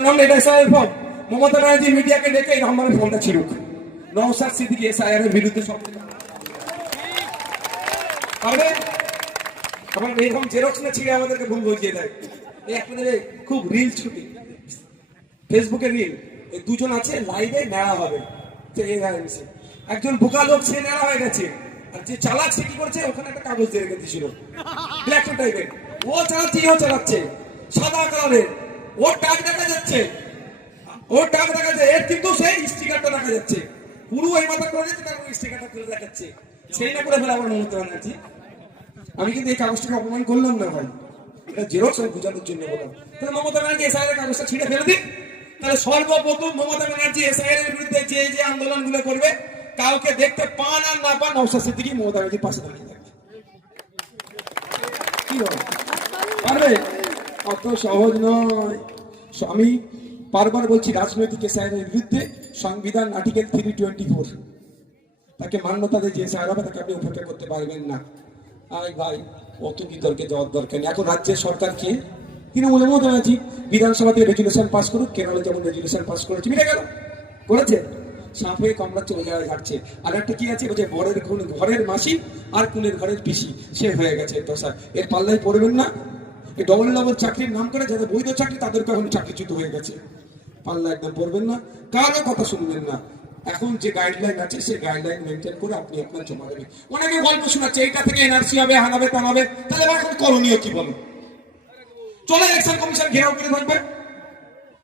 মমতা ব্যানার্জি মিডিয়াকে ডেকে রহমানের ফোনটা ছিড়ুক, নওশাদ সিদ্দিকী এসআইআর এর বিরুদ্ধে সব পারবে। আমার এরকম জেরক্স না ছিঁড়ে আমাদেরকে ভুল বুঝিয়ে দেয়। এই আপনাদের খুব রিল ছুটি, ফেসবুকে রিল, এই দুজন আছে লাইভে নেড়া হবে, একজন বোকা লোক সে নেড়া হয়ে গেছে, আর যে চালাক সে কি করছে ওখানে একটা কাগজ দিয়ে রেখে দিয়েছিল ব্ল্যাক টাইপের, ও চালাচ্ছে ও চালাচ্ছে সাদা কালারের, ওর টাক দেখা যাচ্ছে, ওর টাক দেখা যাচ্ছে, এর কিন্তু সেই স্টিকারটা দেখা যাচ্ছে, পুরো এই মাথা করে যাচ্ছে, তার স্টিকারটা খুলে দেখাচ্ছে, সেই না করে ফেলে আমার মমতা ব্যানার্জি। আমি কিন্তু এই কাগজটাকে অপমান করলাম না ভাই, এটা জেরক্স আমি বোঝানোর জন্য বললাম। তাহলে মমতা ব্যানার্জি এসআইআর এর কাগজটা ছিঁড়ে ফেলে দিন। তাহলে সর্বপ্রথম মমতা ব্যানার্জি এসআইআর এর বিরুদ্ধে যে যে আন্দোলনগুলো করবে, কাউকে দেখতে পান আর না পান, নওশাদ সিদ্দিকী মমতা ব্যানার্জির পাশে দাঁড়িয়ে থাকবে। কি হবে? পারবে? অত সহজ নয়। আমি বারবার বলছি, রাজনৈতিক এসআইআর এর বিরুদ্ধে সংবিধান আর্টিকেল 324 তাকে মান্যতা দিয়ে যে এসআইআর হবে তাকে আপনি উপেক্ষা করতে পারবেন না। আই ভাই, অত বিতর্কে যাওয়ার দরকার নেই। এখন রাজ্যের সরকার কি তৃণমূল মমতা ব্যানার্জি বিধানসভা থেকে রেজুলেশন পাস করুক, কেরলে যেমন রেজুলেশন পাস করেছে, মিটে গেল, করেছে, সাপ হয়ে কামড়া চলে যাওয়া যাচ্ছে। আর একটা কি আছে, যে বরের ঘরের মাসি আর কুলের ঘরের পিসি, সে হয়ে গেছে দশা। এর পাল্লায় পড়বেন না। এই ডবল ডবল চাকরির নাম করে যাদের বৈধ চাকরি তাদেরকে এখন চাকরিচ্যুত হয়ে গেছে, পাল্লা একদম পড়বেন না, কারো কথা শুনবেন না। এখন যে গাইডলাইন আছে সেই গাইডলাইন মেনটেন করে আপনি আপনার জমা দেবেন। অনেকে গল্প শোনাচ্ছে এইটা থেকে এনআরসি হবে, হানাবে টানাবে, তাহলে এখন করণীয় কি বলো? চলে ইলেকশন কমিশন ঘেরাও করে থাকবে।